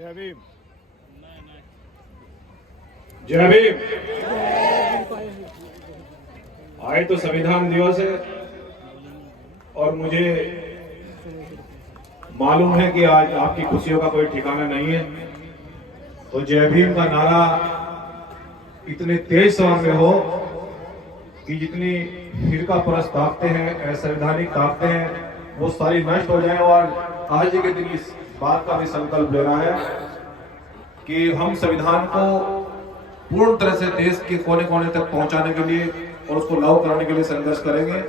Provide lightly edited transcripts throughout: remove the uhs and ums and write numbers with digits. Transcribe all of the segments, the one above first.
जय भीम। जय भीम। आज तो संविधान दिवस है और मुझे मालूम है कि आज आपकी खुशियों का कोई ठिकाना नहीं है, तो जय भीम का नारा इतने तेज स्वर में हो कि जितनी फिरका परस्त ताकतें हैं, असंवैधानिक ताकतें हैं, वो सारी नष्ट हो जाए। और आज के दिन इस बात का भी संकल्प लेना है कि हम संविधान को पूर्ण तरह से देश के कोने कोने तक पहुंचाने के लिए और उसको लागू कराने के लिए संघर्ष करेंगे।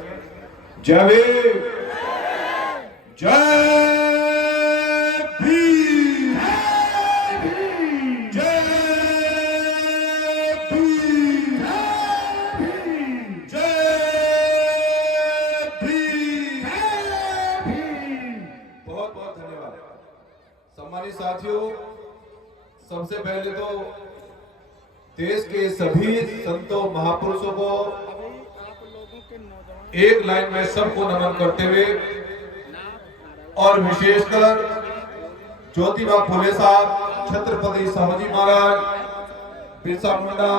जय भीम। जय भीम। जय भीम। जय भीम। बहुत बहुत धन्यवाद। सम्मानित साथियों, सबसे पहले तो देश के सभी संतों महापुरुषों को एक लाइन में सबको नमन करते हुए और विशेषकर ज्योतिबा फुले साहब, छत्रपति शिवाजी महाराज, बिरसा मुंडा,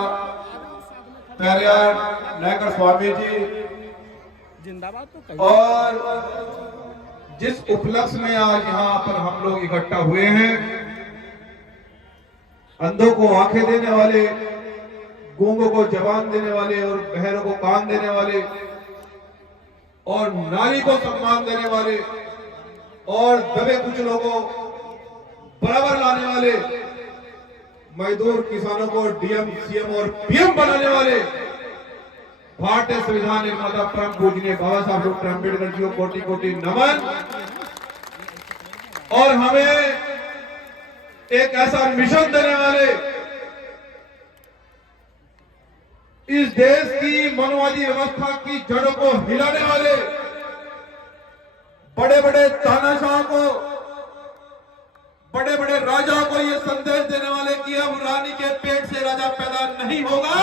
पेरियार नायकर स्वामी जी, और जिस उपलक्ष्य में आज यहाँ पर हम लोग इकट्ठा हुए हैं, अंधों को आंखें देने वाले, गूंगों को जबान देने वाले और बहरों को कान देने वाले और नारी को सम्मान देने वाले और दबे कुचलों को बराबर लाने वाले, मजदूर किसानों को डीएम, सीएम और पीएम बनाने वाले भारतीय संविधान निर्माता परम पूजनीय बाबा साहब डॉक्टर अम्बेडकर जी को कोटि कोटि नमन। और हमें एक ऐसा मिशन देने वाले, इस देश की मनुवादी व्यवस्था की जड़ों को हिलाने वाले, बड़े बड़े तानाशाह को, बड़े बड़े राजाओं को यह संदेश देने वाले कि अब रानी के पेट से राजा पैदा नहीं होगा,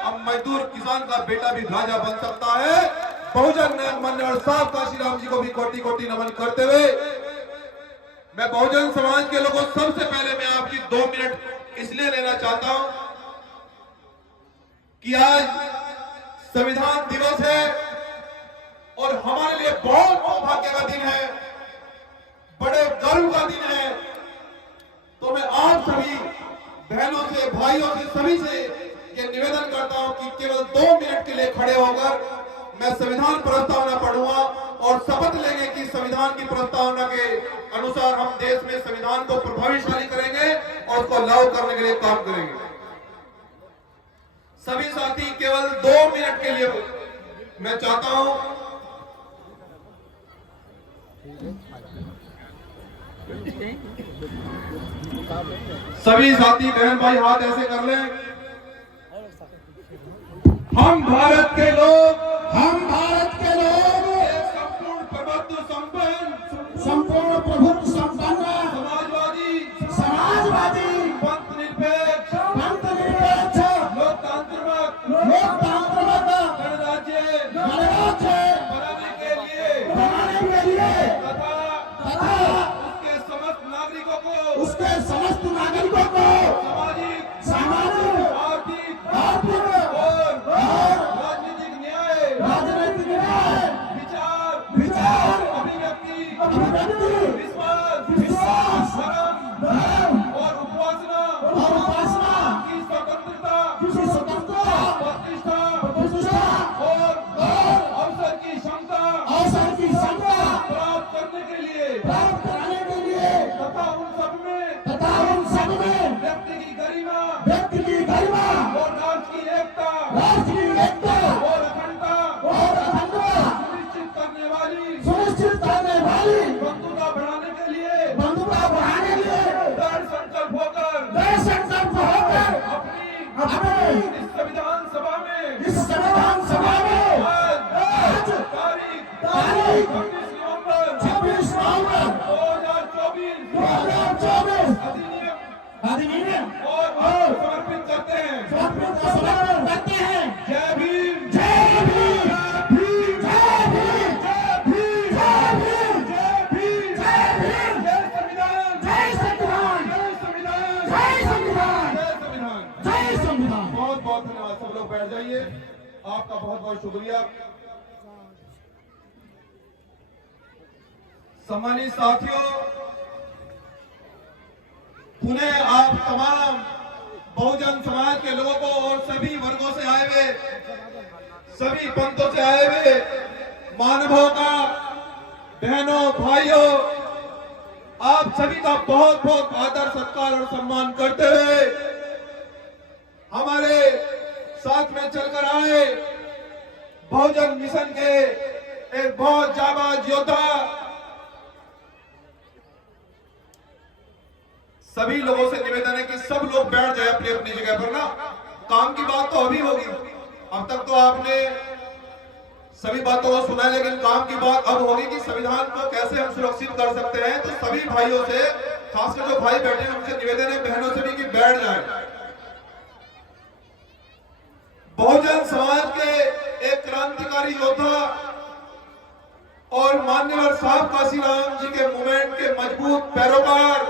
अब मजदूर किसान का बेटा भी राजा बन सकता है। बहुजन न्याय मंच और साहब काशीराम जी को भी कोटि कोटि नमन करते हुए मैं बहुजन समाज के लोगों, सबसे पहले मैं आपकी 2 मिनट इसलिए लेना चाहता हूं कि आज संविधान दिवस है और हमारे लिए बहुत सौभाग्य का दिन है, बड़े गर्व का दिन है। तो मैं आप सभी बहनों से, भाइयों से, सभी से ये निवेदन करता हूं कि केवल 2 मिनट के लिए खड़े होकर मैं संविधान प्रस्तावना पढ़ूंगा और शपथ लेंगे कि संविधान की प्रस्तावना के अनुसार हम देश में संविधान को प्रभावशाली करेंगे और उसको लागू करने के लिए काम करेंगे। सभी साथी केवल 2 मिनट के लिए मैं चाहता हूं, सभी साथी बहन भाई हाथ ऐसे कर लें। हम भारत के लोग, हम भारत के लोग एक संपूर्ण प्रभुत्व संपन्न, संपूर्ण प्रभुत्व संपन्न, समाजवादी, पंथ निरपेक्ष, लोकतांत्रिक गणराज्य बनाने के लिए तथा उसके समस्त नागरिकों को सामाजिक, आर्थिक और राजनीतिक न्याय, विचार, अभिव्यक्ति, विश्वास, धर्म और उपासना की स्वतंत्रता, प्रतिष्ठा और अवसर की क्षमता प्राप्त कराने के लिए तथा उन सब में व्यक्ति की गरिमा और राष्ट्र की एकता और अखंडता सुनिश्चित करने वाली बंधुता बढ़ाने के लिए दृढ़ संकल्प होकर अपनी इस संविधान सभा में आज तारीख 26 नवंबर आपका बहुत बहुत शुक्रिया। सम्मानित साथियों, पुणे आप तमाम बहुजन समाज के लोगों को और सभी वर्गों से आए हुए, सभी पंथों से आए हुए मानवों का, बहनों भाइयों, आप सभी का बहुत बहुत आदर सत्कार और सम्मान करते हुए हमारे साथ में चलकर आए बहुजन मिशन के एक बहुत जाबाज योद्धा, सभी लोगों से निवेदन है कि सब लोग बैठ जाए अपनी अपनी जगह पर ना। काम की बात तो अभी होगी, अब तक तो आपने सभी बातों को सुना है, लेकिन काम की बात अब होगी कि संविधान को कैसे हम सुरक्षित कर सकते हैं। तो सभी भाइयों से, खासकर जो भाई बैठे हैं उनसे निवेदन है, बहनों से भी, कि बैठ जाए। बहुजन समाज के एक क्रांतिकारी योद्धा और मान्यवर साहब काशीराम जी के मूवमेंट के मजबूत पैरोकार,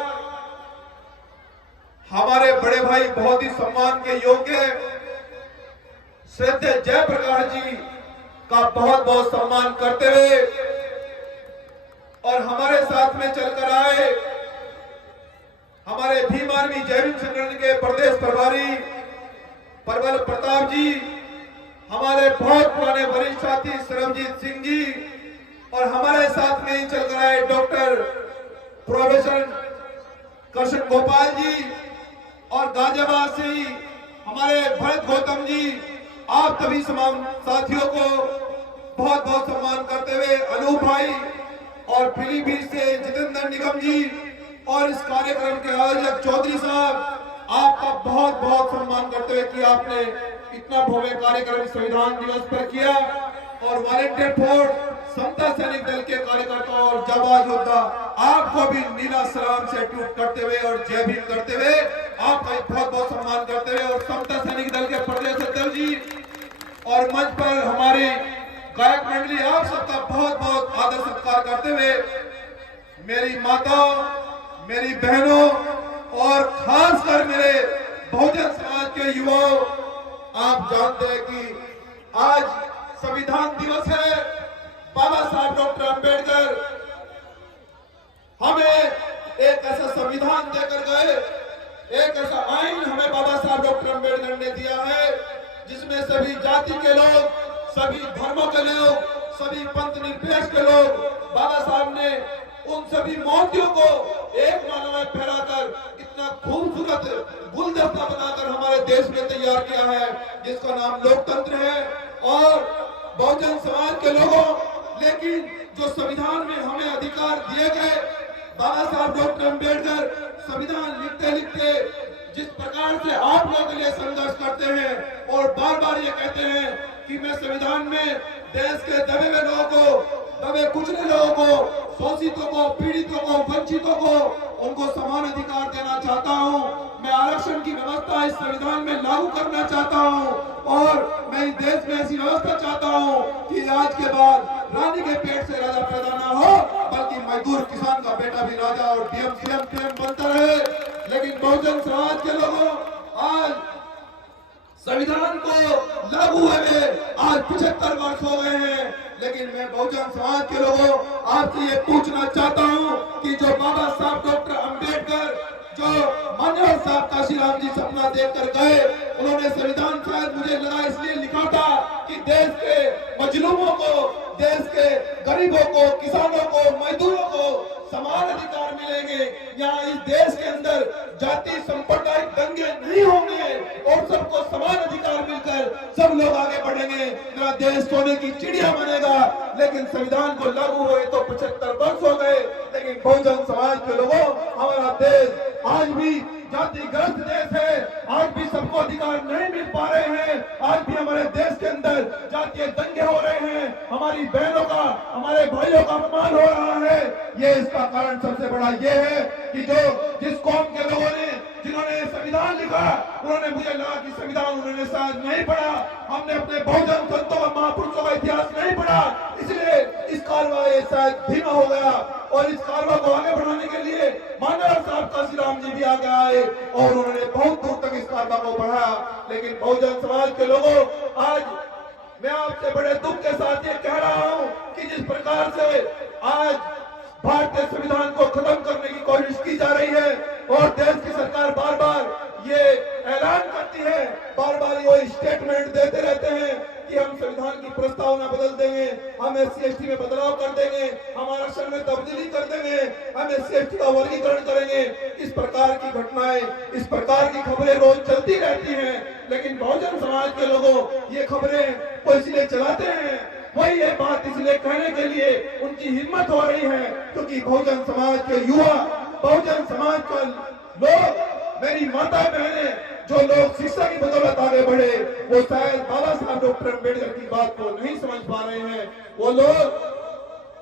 हमारे बड़े भाई, बहुत ही सम्मान के योग्य श्रद्धेय जयप्रकाश जी का बहुत बहुत सम्मान करते हुए और हमारे साथ में चलकर आए हमारे भीम आर्मी जय भीम संगठन के प्रदेश प्रभारी प्रबल प्रताप जी, हमारे बहुत पुराने वरिष्ठ साथी सरबजीत सिंह जी, और हमारे साथ में ही चलकर आए डॉक्टर प्रोफेसर कृष्ण गोपाल जी, और गाजियाबाद से ही हमारे भरत गौतम जी, आप सभी तमाम साथियों को बहुत बहुत सम्मान करते हुए अनूप भाई, और पीलीभीत से जितेंद्र निगम जी, और इस कार्यक्रम के आयोजक चौधरी साहब, आपका बहुत बहुत सम्मान करते हुए कि आपने इतना भव्य कार्यक्रम संविधान दिवस पर किया। और वॉलंटियर फोर्स, समता सैनिक दल के कार्यकर्ता और जाबाज योद्धा, आपको भी नीला सलाम से ट्यूट करते हुए और जय भीम करते हुए आपका बहुत बहुत सम्मान करते हुए, और समता सैनिक दल के प्रदेश अध्यक्ष जी और मंच पर हमारी गायक मंडली, आप सबका बहुत बहुत आदर सत्कार करते हुए, मेरी माताओं, मेरी बहनों और खासकर मेरे बहुजन समाज के युवाओं, आप जानते हैं कि आज संविधान दिवस है। बाबा साहब डॉक्टर अंबेडकर हमें एक ऐसा संविधान देकर गए, एक ऐसा आइन हमें बाबा साहब डॉक्टर अंबेडकर ने दिया है जिसमें सभी जाति के लोग, सभी धर्मों के लोग, सभी पंथ निरपेक्ष के लोग, बाबा साहब ने उन सभी मोतियों को एक माला में फैलाकर इतना खूबसूरत गुलदस्ता बनाकर हमारे देश में तैयार किया है, जिसका नाम लोकतंत्र है। और बहुजन समाज के लोगों, लेकिन जो संविधान में हमें अधिकार दिए गए, बाबा साहब डॉक्टर अंबेडकर संविधान लिखते लिखते जिस प्रकार से आप लोगों के लिए संघर्ष करते हैं और बार बार ये कहते हैं कि मैं संविधान में देश के दबे हुए लोगों को, दबे कुचले लोगों को, शोषितों को, पीड़ितों को, वंचितों को, उनको समान अधिकार देना चाहता हूं। मैं आरक्षण की व्यवस्था इस संविधान में लागू करना चाहता हूं, और मैं इस देश में ऐसी व्यवस्था चाहता हूं कि आज के बाद रानी के पेट से राजा पैदा ना हो, बल्कि मजदूर किसान का बेटा भी राजा और डीएम सीएम पीएम बनता रहे। लेकिन बहुजन समाज के लोगों, आज संविधान को लागू हुए आज 75 वर्ष हो गए हैं, लेकिन मैं बहुजन समाज के लोगों आपसे ये पूछना चाहता हूं कि जो बाबा साहब डॉक्टर अंबेडकर, जो मान्यवर साहब काशीराम जी सपना देखकर गए, उन्होंने संविधान शायद मुझे लगा इसलिए लिखा था कि देश के मजलूमों को, देश के गरीबों को, किसानों को, मजदूरों को समान अधिकार मिलेंगे। यहाँ इस देश के अंदर जाति सांप्रदायिक दंगे नहीं होंगे और सबको समान अधिकार मिलकर सब लोग आगे बढ़ेंगे। मेरा देश सोने की चिड़िया बनेगा। लेकिन संविधान को लागू हुए तो 75 वर्ष हो गए, लेकिन बहुजन समाज के लोगों, हमारा देश आज भी जातिग्रस्त देश है। आज भी सबको अधिकार नहीं मिल पा रहे हैं। आज भी हमारे देश के अंदर जातीय दंगे हो रहे हैं। हमारी बहनों का, हमारे भाइयों का अपमान हो रहा है। ये इसका कारण सबसे बड़ा ये है कि जो जिस कौम के लोगों ने, जिन्होंने संविधान लिखा, उन्होंने, मुझे लगा कि संविधान उन्होंने शायद नहीं पढ़ा। हमने अपने बहुजन संतों का, महापुरुषों का इतिहास नहीं पढ़ा, इसलिए इस कार्रवाई शायद धीमा हो गया। और इस कार्रवाई को आगे बढ़ाने के लिए मान्यवर साहब काशीराम जी भी आगे आए और उन्होंने बहुत दूर तक इस कार्रवाई को बढ़ाया। लेकिन बहुजन समाज के लोगों, आज भारतीय संविधान को खत्म करने की कोशिश की जा रही है और देश की सरकार बार बार ये ऐलान करती है, बार बार वो स्टेटमेंट देते रहते हैं कि हम संविधान की प्रस्तावना बदल देंगे, हम SC/ST में बदलाव कर देंगे, हम आरक्षण में तब्दीली कर देंगे, हम SC/ST का वर्गीकरण करेंगे। इस प्रकार की घटनाएं, इस प्रकार की खबरें रोज चलती रहती हैं, लेकिन बहुजन समाज के लोगों ये खबरें वो इसलिए चलाते हैं, वही ये बात इसलिए कहने के लिए उनकी हिम्मत हो रही है क्योंकि बहुजन समाज के युवा, बहुजन समाज का लोग, मेरी माता बहनें, जो लोग शिक्षा की बदौलत आगे बढ़े, वो शायद बाबा साहब डॉक्टर अम्बेडकर की बात को नहीं समझ पा रहे हैं। वो लोग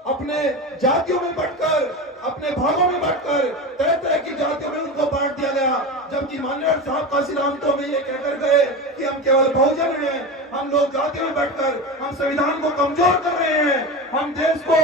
अपने जातियों में बंटकर, अपने भागों में बंटकर तरह तरह की जातियों में उनको बांट दिया गया, जबकि मान्यवर साहब काशीराम तो में ये कहकर गए कि हम केवल बहुजन हैं, हम लोग जातियों में बैठकर हम संविधान को कमजोर कर रहे हैं, हम देश को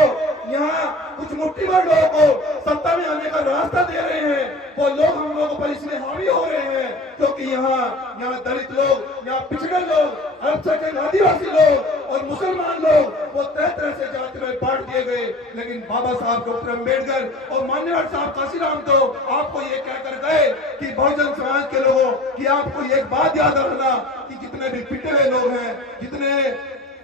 यहाँ कुछ मुट्ठी भर लोगों को सत्ता में आने का रास्ता दे रहे हैं। वो लोग हम लोगों पर इसलिए हावी हो रहे हैं क्योंकि यहाँ दलित लोग, यहाँ पिछड़े लोग, अल्पसंख्यक आदिवासी लोग और मुसलमान लोग वो तरह तरह से जाति में बांट दिए गए। लेकिन बाबा साहब डॉक्टर अम्बेडकर और मान्यवर साहब काशीराम तो आपको ये कहकर गए कि बहुजन समाज के लोगों कि आपको एक बात याद रखना कि जितने भी पिटे हुए लोग हैं,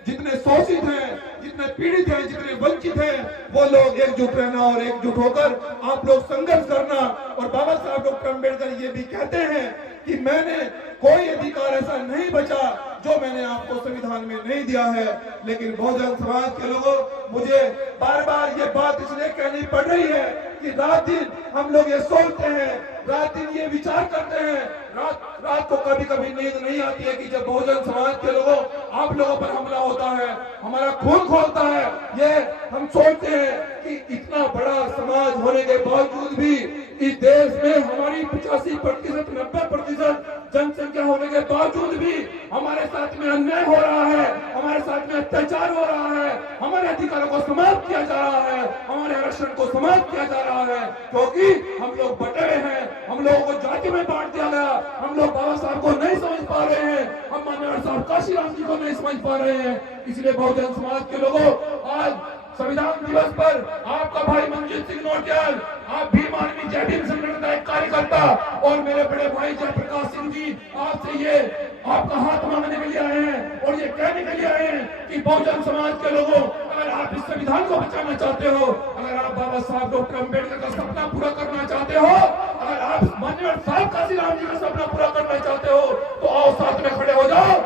जितने शोषित हैं, जितने पीड़ित हैं, जितने वंचित हैं, वो लोग एकजुट रहना और एकजुट होकर आप लोग संघर्ष करना। और बाबा साहब डॉक्टर अम्बेडकर ये भी कहते हैं कि मैंने कोई अधिकार ऐसा नहीं बचा जो मैंने आपको संविधान में नहीं दिया है। लेकिन बहुजन समाज के लोगों, मुझे बार बार ये बात इसलिए कहनी पड़ रही है कि रात दिन हम लोग ये सोचते हैं, रात दिन ये विचार करते हैं, रात को कभी कभी नींद नहीं आती है कि जब बहुजन समाज के लोगों आप लोगों पर हमला होता है, हमारा खून खोलता है, ये हम सोचते हैं कि इतना बड़ा समाज होने के बावजूद भी इस देश में हमारी 85% 90% जनसंख्या होने के बावजूद भी हमारे साथ में अन्याय हो रहा है, हमारे साथ में अत्याचार हो रहा है, हमारे अधिकारों को समाप्त किया जा रहा है, हमारे आरक्षण को समाप्त किया जा रहा है, क्योंकि हम लोग बटे हुए हैं, हम लोगों को जाति में बांट दिया गया, हम लोग बाबा साहब को नहीं समझ पा रहे हैं, हम मान्यवर साहब काशीराम जी को नहीं समझ पा रहे हैं। इसलिए बहुजन समाज के लोगों, आज संविधान दिवस पर आपका भाई मंजीत सिंह नौटियाल, आप भीम आर्मी जय भीम संगठन का एक कार्यकर्ता और मेरे बड़े भाई जयप्रकाश सिंह जी आपसे ये आपका हाथ मांगने के लिए आए हैं और ये कहने के लिए आए हैं कि बहुजन समाज के लोगों, अगर आप इस संविधान को बचाना चाहते हो, अगर आप बाबा साहब डॉक्टर अम्बेडकर का सपना पूरा करना चाहते हो, अगर आप मान्यवर साहब काशीराम जी का सपना पूरा करना चाहते हो, तो आओ साथ में खड़े हो जाओ।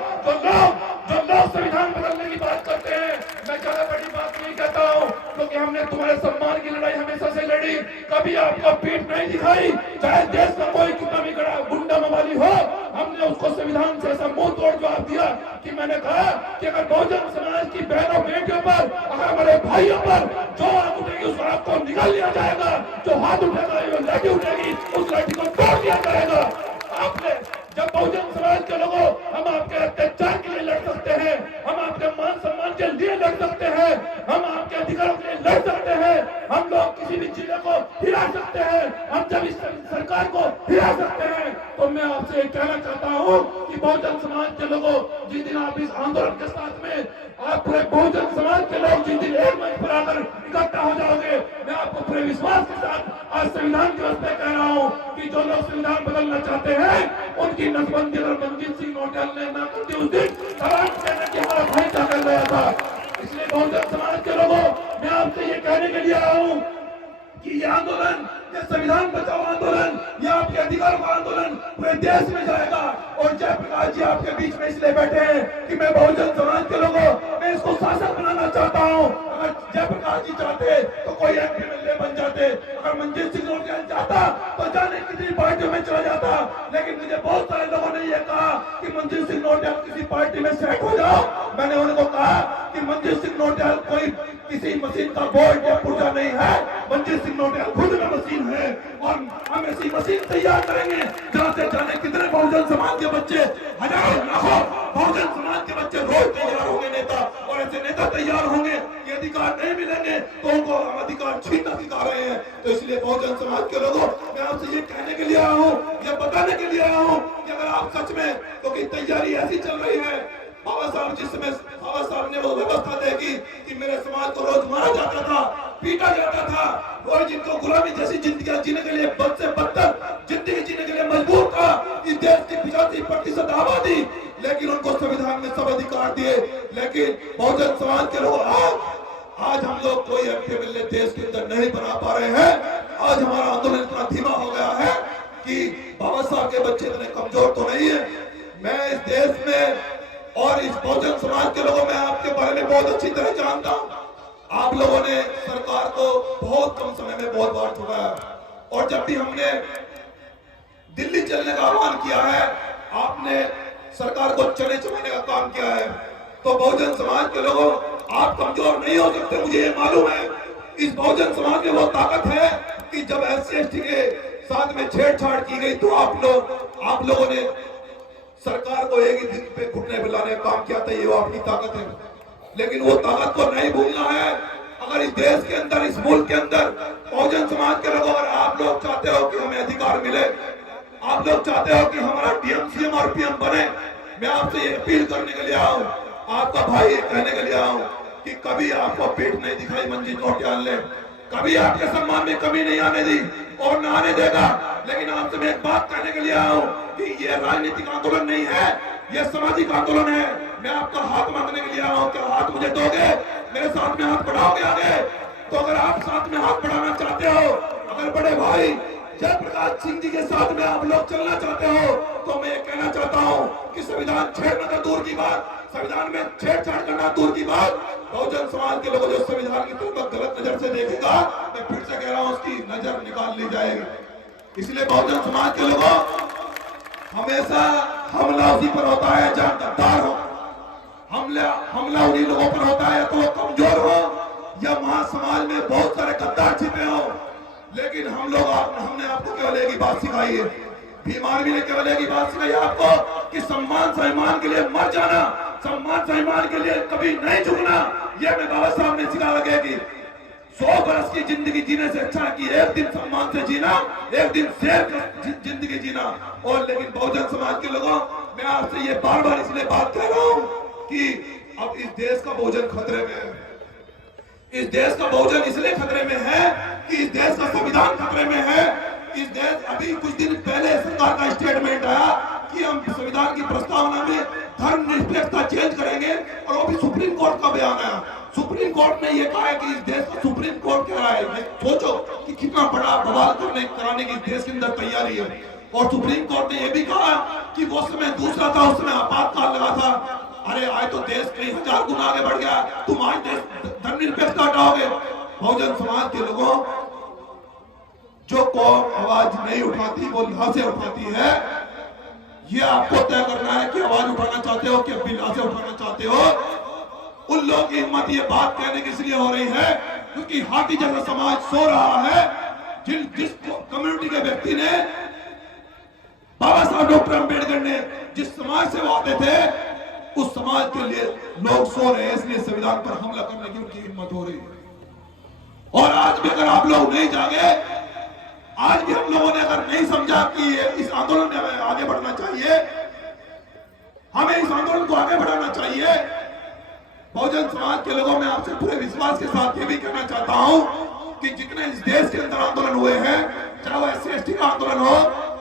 जो लोग संविधान बदलने की बात करते हैं, मैं ज्यादा बड़ी बात नहीं कहता हूँ क्योंकि हमने तुम्हारे सम्मान की लड़ाई हमेशा से लड़ी, कभी आपका पीठ नहीं दिखाई, चाहे देश का कोई कितना भी बड़ा गुंडा मवाली हो, हमने उसको संविधान से ऐसा मुंह तोड़ जवाब दिया कि मैंने कहा कि अगर बहुजन समाज की बहनों बेटियों पर, अगर हमारे भाइयों पर जो आग उठेगी उस आग को निकाल लिया जाएगा, जो हाथ उठेगा वो लाठी उठेगी उस लाठी को तोड़ दिया जाएगा। आपने जब बहुजन समाज के लोगों, हम आपके अत्याचार के लिए लड़ सकते हैं, हम आपके मान सम्मान के लिए लड़ सकते हैं, हम आपके अधिकारों के लिए लड़ सकते हैं, हम लोग किसी भी जिले को हिला सकते हैं, हम जब इस सरकार को हिला सकते हैं, तो मैं आपसे कहना चाहता हूँ कि बहुजन समाज के लोगों, जिस दिन आप इस आंदोलन के साथ में आप पूरे बहुजन समाज के लोग जिस दिन एक मंच पर आकर इकट्ठा हो जाओगे, मैं आपको पूरे विश्वास के साथ आज संविधान दिवस पे कह रहा हूँ कि जो लोग संविधान बदलना चाहते हैं उनकी नसबंदी अगर मंजीत सिंह नौटियाल ने ना करती उस दिन तलाक देने की हमारा भाई क्या कर गया था। इसलिए बहुजन समाज के लोगों, मैं आपसे ये कहने के लिए आया हूँ कि ये आंदोलन, ये संविधान बचाओ आंदोलन, ये आपके अधिकारों का आंदोलन पूरे देश में जाएगा। और जयप्रकाश जी आपके बीच में इसलिए बैठे हैं कि मैं बहुजन समाज के लोगों, मैं इसको शासक बनाना चाहता हूँ। अगर जयप्रकाश जी चाहते तो कोई MLA बन जाते, अगर मंजीत सिंह नौटियाल चाहता तो जाने कितनी पार्टियों में चला जाता, लेकिन मुझे बहुत सारे लोगों ने यह कहा कि मंजीत सिंह नौटियाल किसी पार्टी में सेट हो जाओ। मैंने उनको कहा कि मंजीत सिंह नौटियाल कोई किसी मशीन का बोर्ड या पुर्जा नहीं है, मंजीत सिंह नौटियाल खुद में मशीन है और हम ऐसी मशीन तैयार करेंगे जहाँ से जाने कितने बहुजन समाज के बच्चे, हजारों लाखों बहुजन समाज के बच्चे रोज तैयार होंगे नेता, और ऐसे नेता तैयार होंगे, ये अधिकार नहीं मिलेंगे तो उनको हम अधिकार छीनना सिखा रहे हैं। तो इसलिए बहुजन समाज के लोगों, मैं आपसे ये कहने के लिए आया हूँ, ये बताने के लिए आया हूँ कि अगर आप सच में, क्योंकि तैयारी ऐसी चल रही है, बाबा साहब जिस समय बाबा साहब ने वो व्यवस्था देखी कि मेरे समाज को रोज मारा जाता था, पीटा जाता था, कोई जिनको गुलामी जैसी जिंदगी जीने के लिए बद से बदतर जिंदगी जीने के लिए मजबूर था इस देश की 85% आबादी, लेकिन उनको संविधान में सब अधिकार दिए। लेकिन बहुजन समाज के लोग आज हम लोग कोई एमपी देश के अंदर नहीं बना पा रहे हैं। आज हमारा आंदोलन इतना धीमा हो गया है कि बाबा साहब के बच्चे इतने कमजोर तो नहीं है। मैं इस देश में और इस बहुजन समाज के लोगों में आपके बारे में बहुत अच्छी तरह जानता हूं। आप लोगों ने सरकार को बहुत कम समय में बहुत बार छुड़ाया, और जब भी हमने दिल्ली चलने का आह्वान किया है, आपने सरकार को चने चबाने का काम किया है। तो बहुजन समाज के लोगों, आप कमजोर नहीं हो सकते, मुझे ये मालूम है। इस बहुजन समाज में वो ताकत है कि जब SC/ST के साथ में छेड़छाड़ की गई तो आप लोगों ने सरकार को एक ही दिन पे घुटने पे लाने का काम किया था। ये वो आपकी ताकत है, लेकिन वो ताकत को नहीं भूलना है। अगर इस देश के अंदर, इस मुल्क के अंदर बहुजन समाज के लोग, अगर आप लोग चाहते हो कि हमें अधिकार मिले, आप लोग चाहते हो कि हमारा DM CM और PM बने, मैं आपसे ये अपील करने के लिए आऊं, आपका भाई ये कहने के लिए आऊं कि कभी आपको पीठ नहीं दिखाई मंजीत नौटियाल ने, कभी आपके सम्मान में कमी नहीं आने दी और न आने देगा। लेकिन आपसे मैं एक बात कहने के लिए आऊं कि ये राजनीतिक आंदोलन नहीं है, ये सामाजिक आंदोलन है। मैं आपका हाथ मांगने के लिए आया हूं, क्या हाथ मुझे दोगे? मेरे साथ में हाथ बढ़ाओगे आगे? तो अगर आप साथ में हाथ बढ़ाना चाहते हो, अगर बड़े भाई जयप्रकाश सिंह जी के साथ में आप लोग चलना चाहते हो, तो मैं ये कहना चाहता हूं कि संविधान छेड़ना तो दूर की बात, संविधान में छेड़छाड़ करना दूर की बात, बहुजन समाज के लोगों जो संविधान की तरफ गलत नजर से देखेगा, मैं फिर से कह रहा हूं, उसकी नजर निकाल ली जाएगी। इसलिए बहुजन समाज के लोगों, हमेशा हमला उसी पर होता है जहां गद्दार हो, हमला उन्हीं लोगों पर होता है तो वो कमजोर हो या महासमाज में बहुत सारे गद्दार छिपे हो। लेकिन हमने आपको केवल एक ही बात सिखाई है, भीम आर्मी ने केवल एक ही बात सिखाई आपको कि सम्मान स्वाभिमान के लिए मर जाना, सम्मान स्वाभिमान के लिए कभी नहीं झुकना। यह मैं बाबा साहब ने सिखा लगे कि 100 बरस की जिंदगी जीने से अच्छा कि एक दिन सम्मान से जीना, एक दिन शेर जिंदगी जीना। और लेकिन बहुजन समाज के लोगों, मैं आपसे ये बार बार इसलिए बात कह रहा हूं कि अब इस देश का बहुजन खतरे में है। इस देश का बहुजन इसलिए खतरे में है कि इस देश का संविधान खतरे में है। इस देश, अभी कुछ दिन पहले सरकार का स्टेटमेंट आया कि हम संविधान की प्रस्तावना में धर्मनिरपेक्षता चेंज करेंगे, और वो भी सुप्रीम कोर्ट का बयान आया। सुप्रीम कोर्ट ने यह कहा है कि इस देश का सुप्रीम कोर्ट कह रहा है, सोचो कि कितना बड़ा बवाल कराने की इस देश के अंदर तैयारी है। और सुप्रीम कोर्ट ने यह भी कहा कि वो समय दूसरा था, उस समय आपातकाल लगा था। अरे आज तो देश कई हजार गुना आगे बढ़ गया, तुम आज देश धर्मनिरपेक्षता हटाओगे। बहुजन समाज के लोगों, जो कौम आवाज नहीं उठाती वो लाशें उठाती है। ये आपको तय करना है कि आवाज उठाना चाहते हो कि अपनी लाशें उठाना चाहते हो। उन लोगों की हिम्मत ये बात कहने की इसलिए हो रही है क्योंकि हाथी जैसा समाज सो रहा है। जिस कम्युनिटी के व्यक्ति ने, बाबा साहब डॉक्टर अंबेडकर ने जिस समाज से वो आते थे, उस समाज के लिए लोग सो रहे हैं, इसलिए संविधान पर हमला करने की उनकी हिम्मत हो रही है। और आज भी अगर आप लोग नहीं जागे, आज भी हम लोगों ने अगर नहीं समझा कि इस आंदोलन में हमें आगे बढ़ना चाहिए, हमें इस आंदोलन को आगे बढ़ाना चाहिए, बहुजन समाज के लोगों में आपसे पूरे विश्वास के साथ ये भी कहना चाहता हूं कि जितने इस देश के अंदर आंदोलन हुए हैं, चाहे वो SC/ST का आंदोलन हो,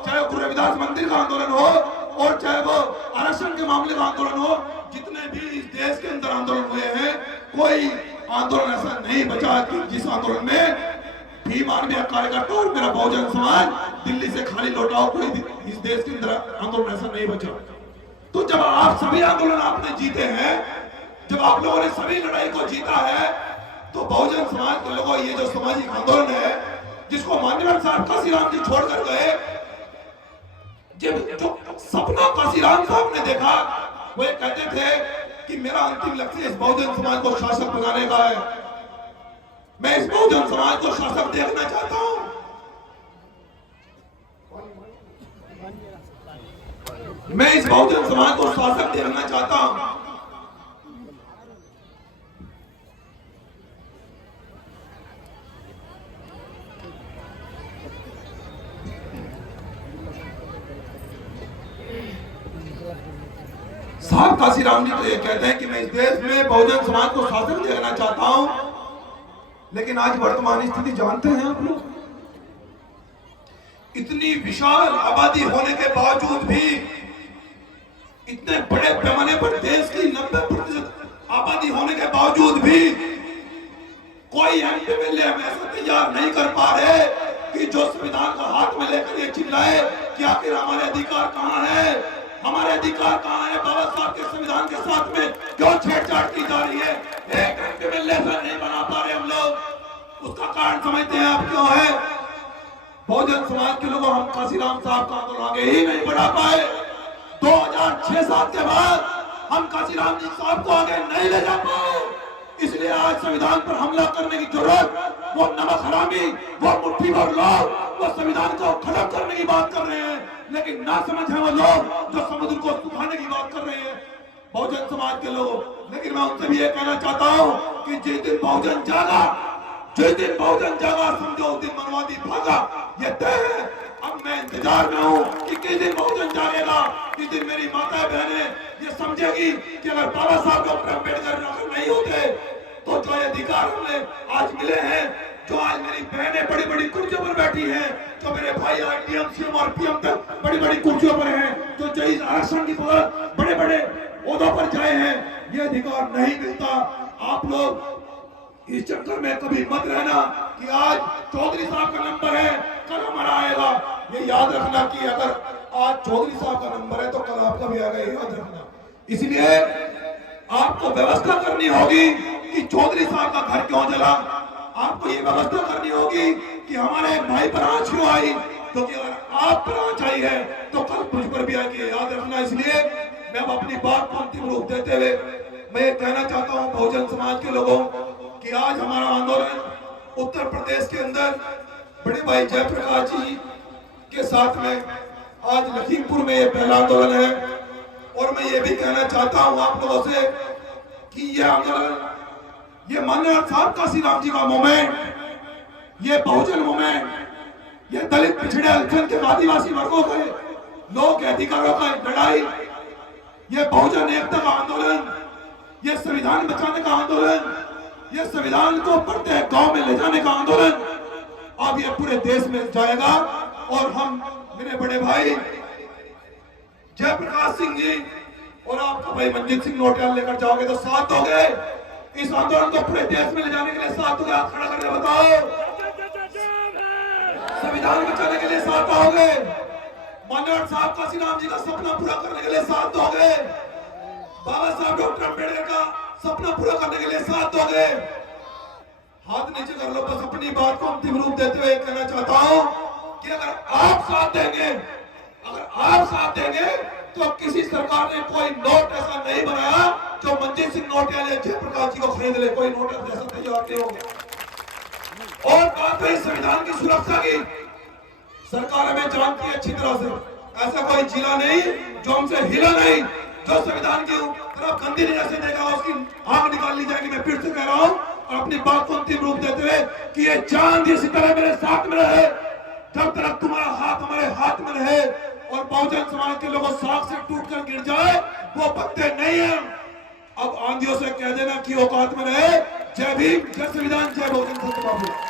चाहे वो गुरु रविदास मंदिर का आंदोलन हो, और चाहे वो आरक्षण के मामले का आंदोलन हो, जितने भी इस देश के अंदर आंदोलन हुए हैं, कोई आंदोलन ऐसा नहीं बचा कि जिस आंदोलन में भीम आर्मी का कार्यकर्ता और मेरा बहुजन समाज दिल्ली से खाली लौटाओ, कोई इस देश के अंदर आंदोलन ऐसा नहीं बचा। तो जब आप सभी आंदोलन आपने जीते हैं, जब आप लोगों ने सभी लड़ाई को जीता है, तो बहुजन समाज के लोगों, ये जो सामाजिक आंदोलन है जिसको मान्यवर साहब काशीराम जी छोड़कर गए, जब जो सपना काशीराम साहब ने देखा, वो ये कहते थे कि मेरा अंतिम लक्ष्य इस बहुजन समाज को शासक बनाने का है, मैं इस बहुजन समाज को शासक देखना चाहता हूं। मैं इस बहुजन समाज को शासक देखना चाहता हूं। साहब काशीराम जी तो ये कहते हैं कि मैं इस देश में बहुजन समाज को शासक देखना चाहता हूं, लेकिन आज वर्तमान स्थिति जानते हैं आप लोग, इतनी विशाल आबादी होने के बावजूद भी, इतने बड़े पैमाने पर देश की 90% आबादी होने के बावजूद भी कोई एमपी हम ऐसा तैयार नहीं कर पा रहे कि जो संविधान को हाथ में लेकर ये चिल्लाए कि आखिर हमारे अधिकार कहाँ है, हमारे अधिकार कहाँ है। बाबा साहब के संविधान के साथ में क्यों छेड़छाड़ की जा रही है, एक एमपी नहीं बना पा रहे हम लोग। उसका कारण समझते हैं आप क्यों है? बहुजन समाज के लोगों हम काशीराम साहब का आंदोलन आगे ही नहीं बढ़ा पाए। 2006-7 के बाद हम काशीराम जी साहब को आगे नहीं ले जा पाए, इसलिए आज संविधान पर हमला करने की जरूरत, वो नमक हरामी, वो मुट्ठी भर लोग वो संविधान को खत्म करने की बात कर रहे हैं, लेकिन ना समझ है वो लोग जो समुद्र को सुखाने की बात कर रहे हैं, बहुजन समाज के लोग। लेकिन मैं उनसे भी ये कहना चाहता हूँ कि जिस दिन बहुजन जागा, जिस दिन बहुजन जागा समझो उस दिन मनवादी भागा, ये तय है। अब मैं इंतजार में हूँ कि किस दिन बहुजन जागेगा, किस दिन मेरी माता बहनें ये समझेगी कि अगर बाबा साहब डॉक्टर अम्बेडकर नहीं होते तो जो अधिकार हमें आज मिले हैं, जो आज मेरी बहनें बड़ी बड़ी कुर्सियों पर बैठी हैं, जो मेरे भाई आज डीएम सीएम और पीएम तक बड़ी बड़ी कुर्सियों पर हैं, जो जज आरक्षण की बड़े बड़े ओहदों पर जाए हैं, ये अधिकार नहीं मिलता। आप लोग इस चक्कर में कभी मत रहना कि आज चौधरी साहब का नंबर है, कल हमारा आएगा। ये याद रखना कि अगर आज चौधरी साहब का नंबर है तो कल आपका भी आएगा, ये याद रखना। इसलिए आपको व्यवस्था करनी होगी कि चौधरी साहब का घर क्यों जला, आपको ये व्यवस्था करनी होगी कि हमारे भाई पर आंच क्यों आई, क्योंकि अगर आप पर आंच आई है तो कल मुझ पर भी आएगी, याद रखना। इसलिए मैं अब अपनी बात को अंतिम रूप देते हुए मैं ये कहना चाहता हूँ बहुजन समाज के लोगों कि आज हमारा आंदोलन उत्तर प्रदेश के अंदर बड़े भाई जयप्रकाश जी के साथ में आज लखीमपुर में ये पहला आंदोलन है। और मैं ये भी कहना चाहता हूं आप लोगों से कि ये आंदोलन, ये माननीय साहब काशीराम जी का मूवमेंट, ये बहुजन मूवमेंट, ये दलित पिछड़े अल्पसंख्यक के आदिवासी वर्गों के लोग के अधिकारों का लड़ाई, ये बहुजन एकता का आंदोलन, ये संविधान बचाने का आंदोलन, ये संविधान को प्रत्येक गांव में ले जाने का आंदोलन अब ये पूरे देश में जाएगा। और हम मेरे बड़े भाई जयप्रकाश सिंह जी और आपका भाई मंजीत सिंह नोटियाल लेकर जाओगे तो साथ दोगे इस आंदोलन को पूरे देश में ले जाने के लिए, साथ दोगे? हाथ खड़ा करके बताओ, संविधान बचाने के लिए साथ दोगे? माननीय साहब काशीराम जी का सपना पूरा करने के लिए साथ दोगे? बाबा साहब डॉक्टर अम्बेडकर का सपना पूरा करने के लिए साथ दोगे? हाथ नीचे कर लो। बस अपनी बात को अंतिम रूप देते हुए कहना चाहता हूं कि अगर आप साथ देंगे, अगर आप साथ देंगे तो किसी सरकार ने कोई नोट ऐसा नहीं बनाया जो मंजीत सिंह नोटियाल या जयप्रकाश जी को खरीद ले, कोई नोट ऐसा तैयार नहीं होगा। और बात रही संविधान की सुरक्षा की, सरकार हमें जानती है अच्छी तरह से, ऐसा कोई जिला नहीं जो हमसे हिला नहीं, जो संविधान की तरफ गंदी नजर से देखा उसकी आंख निकाल ली जाएगी। मैं फिर से कह रहा हूं और अपनी बात को अंतिम रूप देते हुए कि ये चांद इसी तरह मेरे साथ में रहे, जब तक तुम्हारा हाथ हमारे हाथ में रहे और बहुजन समाज के लोगों साख से टूटकर गिर जाए वो पत्ते नहीं है। अब आंधियों से कह देना कि औकात में रहे। जय भीम, जय संविधान, जय बहुजन समाज।